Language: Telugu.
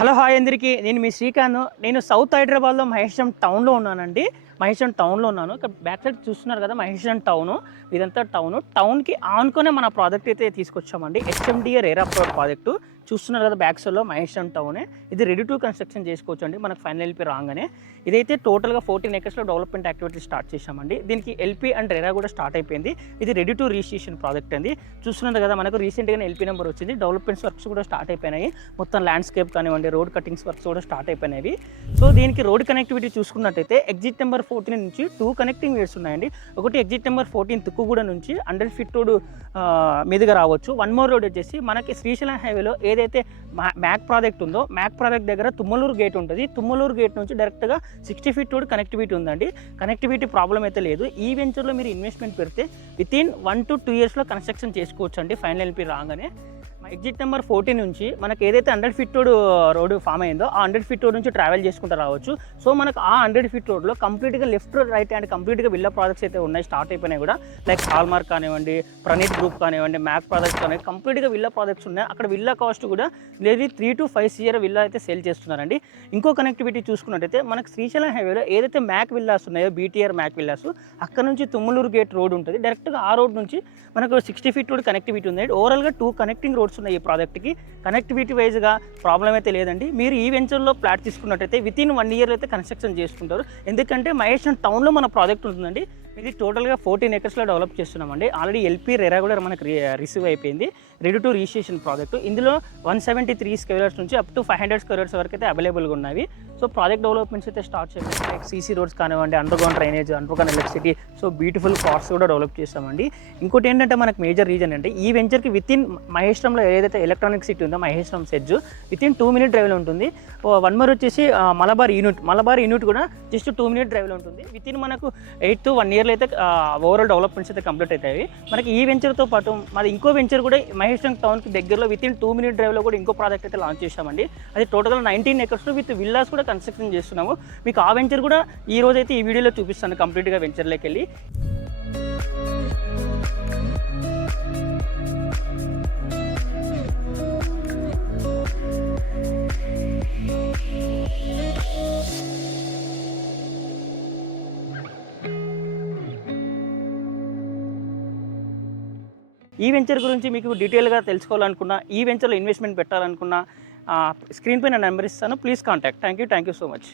హలో హాయ్ అందరికీ, నేను మీ శ్రీకాంత్. నేను సౌత్ హైదరాబాద్లో మహేశ్వరం టౌన్లో ఉన్నానండి. మహేశ్వరం టౌన్లో ఉన్నాను. ఇక్కడ బ్యాక్ సైడ్ చూస్తున్నారు కదా, మహేశ్వరం టౌను. ఇదంతా టౌన్కి ఆనుకునే మన ప్రాజెక్ట్ అయితే తీసుకొచ్చామండి. హెచ్ఎండిఏ రేరా ప్రాజెక్టు చూస్తున్నారు కదా, బ్యాక్ సైడ్లో మహేశ్వరం టౌనే. ఇది రెడీ టు కన్స్ట్రక్షన్ చేసుకోవచ్చు అండి. మనకు ఫైనల్ ఎల్పీ రాగానే ఇదైతే టోటల్గా 14 acresలో డెవలప్మెంట్ యాక్టివిటీ స్టార్ట్ చేశామండి. దీనికి ఎల్పీ అండ్ రేరా కూడా స్టార్ట్ అయిపోయింది. ఇది రెడీ టు రిజిస్ట్రేషన్ ప్రాజెక్ట్ అండి. చూస్తున్నారు కదా, మనకు రీసెంట్గానే ఎల్పీ నెంబర్ వచ్చింది. డెవలప్మెంట్స్ వర్క్స్ కూడా స్టార్ట్ అయిపోయినాయి. మొత్తం ల్యాండ్స్కేప్ కానివ్వండి, రోడ్ కటింగ్స్ వర్క్స్ కూడా స్టార్ట్ అయిపోయినాయి. సో దీనికి రోడ్ కనెక్టివిటీ చూసుకున్నట్టయితే ఎగ్జిట్ నెంబర్ 14 నుంచి 2 కనెక్టింగ్ వేస్ ఉన్నాయండి. ఒకటి ఎగ్జిట్ నెంబర్ 14 తుక్కుగూడ నుంచి 100 feet రోడ్ మీదుగా రావచ్చు. వన్ మోర్ రోడ్ వచ్చేసి మనకి శ్రీశైలం హైవేలో ఏదైతే మ్యాక్ ప్రాజెక్ట్ ఉందో, మ్యాక్ ప్రాజెక్ట్ దగ్గర తుమ్మలూరు గేట్ ఉంటుంది. తుమ్మలూరు గేట్ నుంచి డైరెక్ట్గా 60 feet రోడ్ కనెక్టివిటీ ఉందండి. కనెక్టివిటీ ప్రాబ్లం అయితే లేదు. ఈ వెంచర్లో మీరు ఇన్వెస్ట్మెంట్ పెడితే వితిన్ 1 to 2 yearsలో కన్స్ట్రక్షన్ చేసుకోవచ్చు అండి. ఫైనల్ ఎల్పీ రాగానే ఎగ్జిట్ నెంబర్ 14 నుంచి మనకి ఏదైతే 100 feet రోడ్ ఫామ్ అయిందో ఆ 100 feet రోడ్ నుంచి ట్రావెల్ చేసుకుంటూ రావచ్చు. సో మనకు ఆ 100 feet రోడ్లో కంప్లీట్గా లెఫ్ట్ రైట్ హ్యాండ్ కంప్లీట్గా విల్లా ప్రాజెక్ట్స్ అయితే ఉన్నాయి, స్టార్ట్ అయిపోయినాయి కూడా. లైక్ హాల్మార్క్ కానివ్వండి, ప్రణీత్ గ్రూప్ కానివ్వండి, మ్యాక్ ప్రాజెక్ట్స్ కానివ్వండి, కంప్లీట్గా విల్లా ప్రాజెక్ట్స్ ఉన్నాయి. అక్కడ విల్లా కాస్ట్ కూడా లేదు 3 to 5 year విల్లా అయితే సేల్ చేస్తున్నారండి. ఇంకో కనెక్టివిటీ చూసుకున్నట్టయితే మనకు శ్రీశైలం హైవేలో ఏదైతే మ్యాక్ విల్లాస్ ఉన్నాయో, బీటీఆర్ మ్యాక్ విల్లాస్, అక్కడ నుంచి తుమ్మలూరు గేట్ రోడ్ ఉంటుంది. డైరెక్ట్గా ఆ రోడ్ నుంచి మనకు 60 feet రోడ్ కనెక్టివిటీ ఉంది. ఓవరాల్గా 2 కనెక్టింగ్ రోడ్స్ ఉన్నాయి ఈ ప్రాజెక్ట్కి. కనెక్టివిటీ వైజ్గా ప్రాబ్లం అయితే లేదండి. మీరు ఈ వెంచర్లో ప్లాట్ తీసుకున్నట్టయితే వితిన్ 1 year అయితే కన్స్ట్రక్షన్ చేసుకుంటారు. ఎందుకంటే మహేశ్వరం టౌన్లో మన ప్రాజెక్ట్ ఉంటుందండి. ఇది టోటల్గా 14 acresలో డెవలప్ చేస్తున్నామండి. ఆల్రెడీ ఎల్పీ రేరా కూడా మనకు రిసీవ్ అయిపోయింది. Ready to registration project. ఇందులో 173 square నుంచి అప్ టు 500 square వరకు అయితే అవైలబుల్గా ఉన్నాయి. సో ప్రాజెక్ట్ డెవలప్మెంట్స్ అయితే స్టార్ట్ చేయాలి. లైక్ సీసీ రోడ్స్ కానివ్వండి, underground drainage, underground electricity, so beautiful parks కూడా డెవలప్ చేస్తామండి. ఇంకోటి ఏంటంటే మనకు మేజర్ రీజన్ అంటే ఈ వెంచర్కి వితిన్ మహేశ్వరంలో ఏదైతే ఎలక్ట్రానిక్ సిటీ ఉందో మహేశ్వరం సెడ్జ్ వితిన్ 2 minute డ్రైవ్లో ఉంటుంది. వన్ మోర్ వచ్చేసి మలబార్ యూనిట్ కూడా జస్ట్ 2 minute డ్రైవ్లో ఉంటుంది. వితిన్ మనకు 8 to 1 year అయితే ఓవరాల్ డెవలప్మెంట్స్ అయితే కంప్లీట్ అవుతాయి. మనకి ఈ వెంచర్తో పాటు మాది ఇంకో వెంచర్ కూడా మహేశ్వరం టౌన్కి దగ్గరలో వితిన్ 2 minute డ్రైవ్లో కూడా ఇంకో ప్రాజెక్ట్ అయితే లాంచ్ చేశామండి. అది టోటల్గా 19 acres విత్ విల్లాస్ కూడా కన్స్ట్రక్షన్ చేస్తున్నాము. మీకు ఆ వెంచర్ కూడా ఈ రోజు అయితే ఈ వీడియోలో చూపిస్తాను కంప్లీట్గా వెంచర్లోకి వెళ్ళి. ఈ వెంచర్ గురించి మీకు డీటెయిల్గా తెలుసుకోవాలనుకున్నా, ఈ వెంచర్లో ఇన్వెస్ట్మెంట్ పెట్టాలనుకున్నా స్క్రీన్ పైన నెంబర్ ఇస్తాను. Please contact. Thank you so much.